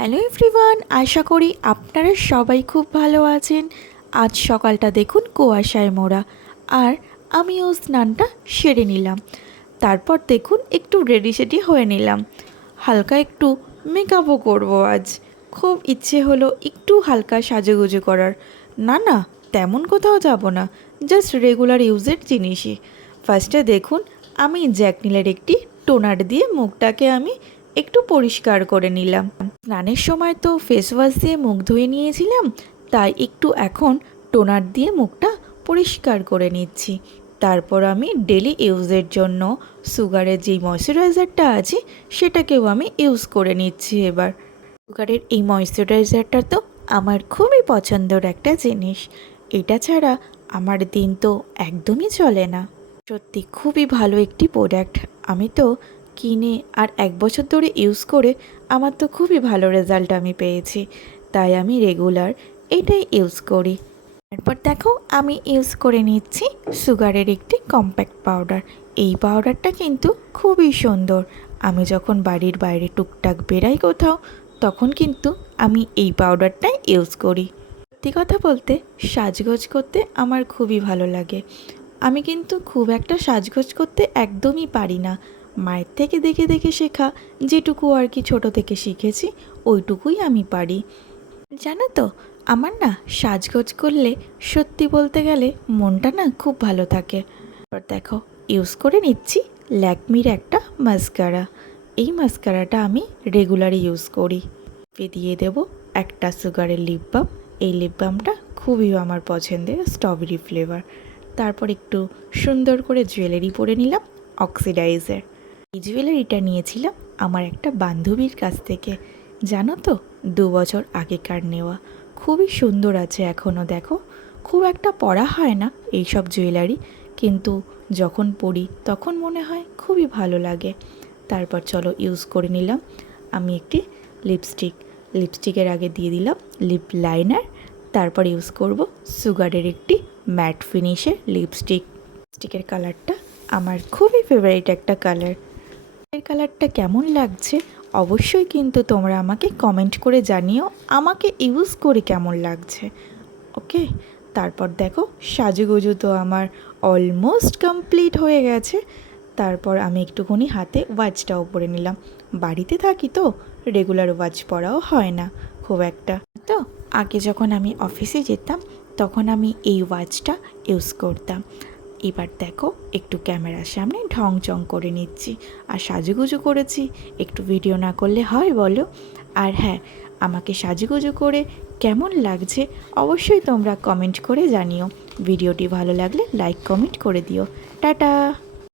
Hello everyone, আশা করি আপনারা সবাই খুব ভালো আছেন। আজ সকালটা দেখুন কুয়াশায় মোড়া, আর আমিও স্নানটা সেরে নিলাম। তারপর দেখুন একটু রেডি সেডি হয়ে নিলাম, হালকা একটু মেকআপও করব। আজ খুব ইচ্ছে হলো একটু হালকা সাজুগুজু করার। না না, তেমন কোথাও যাব না, জাস্ট রেগুলার ইউজের জিনিসই। ফার্স্টে দেখুন আমি জ্যাকনিলের একটি টোনার দিয়ে মুখটাকে আমি একটু পরিষ্কার করে নিলাম। স্নানের সময় তো ফেস ওয়াশ দিয়ে মুখ ধুয়ে নিয়েছিলাম, তাই একটু এখন টোনার দিয়ে মুখটা পরিষ্কার করে নিচ্ছি। তারপর আমি ডেলি ইউজের জন্য সুগারের যেই ময়শ্চারাইজারটা আছে সেটাকেও আমি ইউজ করে নিচ্ছি এবার। সুগারের এই ময়শ্চারাইজারটা তো আমার খুবই পছন্দের একটা জিনিস, এটা ছাড়া আমার দিন তো একদমই চলে না। সত্যি খুবই ভালো একটি প্রোডাক্ট। আমি তো কিনে আর 1 বছর ধরে ইউজ করে আমার তো খুবই ভালো রেজাল্ট আমি পেয়েছি, তাই আমি রেগুলার এটাই ইউজ করি। তারপর দেখো আমি ইউজ করে নিচ্ছি সুগারের একটি কম্প্যাক্ট পাউডার। এই পাউডারটা কিন্তু খুবই সুন্দর। আমি যখন বাড়ির বাইরে টুকটাক বেরাই কোথাও, তখন কিন্তু আমি এই পাউডারটাই ইউজ করি। সত্যি কথা বলতে সাজগোজ করতে আমার খুবই ভালো লাগে। আমি কিন্তু খুব একটা সাজগোজ করতে একদমই পারি না। মায়ের থেকে দেখে দেখে শেখা, যেটুকু আর কি ছোটো থেকে শিখেছি ওইটুকুই আমি পারি। জানো তো, আমার না সাজগোজ করলে সত্যি বলতে গেলে মনটা না খুব ভালো থাকে। এবার দেখো ইউজ করে নিচ্ছি ল্যাকমির একটা মাস্কারা। এই মাস্কারাটা আমি রেগুলার ইউজ করি। দিয়ে দেবো একটা সুগারের লিপ বাম। এই লিপ বামটা খুবই আমার পছন্দের, স্ট্রবেরি ফ্লেভার। তারপর একটু সুন্দর করে জুয়েলারি পরে নিলাম অক্সিডাইজার। এই জুয়েলারিটা নিয়েছিলাম আমার একটা বান্ধবীর কাছ থেকে। জানো তো, 2 বছর আগেকার নেওয়া, খুবই সুন্দর আছে এখনও। দেখো, খুব একটা পরা হয় না এইসব জুয়েলারি, কিন্তু যখন পরি তখন মনে হয় খুবই ভালো লাগে। তারপর চলো ইউজ করে নিলাম আমি একটি লিপস্টিকের আগে দিয়ে দিলাম লিপ লাইনার। তারপর ইউজ করব সুগারের একটি ম্যাট ফিনিশের লিপস্টিকের কালারটা আমার খুবই ফেভারিট একটা কালার। এর কালারটা কেমন লাগছে অবশ্যই কিন্তু তোমরা আমাকে কমেন্ট করে জানিও আমাকে ইউজ করে কেমন লাগছে। ওকে, তারপর দেখো সাজুগুজু তো আমার অলমোস্ট কমপ্লিট হয়ে গেছে। তারপর আমি একটুখানি হাতে ওয়াচটাও পরে নিলাম। বাড়িতে থাকি তো রেগুলার ওয়াচ পরাও হয় না খুব একটা। তো আগে যখন আমি অফিসে যেতাম তখন আমি এই ওয়াচটা ইউজ করতাম। এবার দেখো একটু ক্যামেরার সামনে ঢং চং করে নিচ্ছি আর সাজুগুজু করেছি, একটু ভিডিও না করলে হয় বলো? আর হ্যাঁ, আমাকে সাজুগুজু করে কেমন লাগছে অবশ্যই তোমরা কমেন্ট করে জানিও। ভিডিওটি ভালো লাগলে লাইক কমেন্ট করে দিও। টাটা।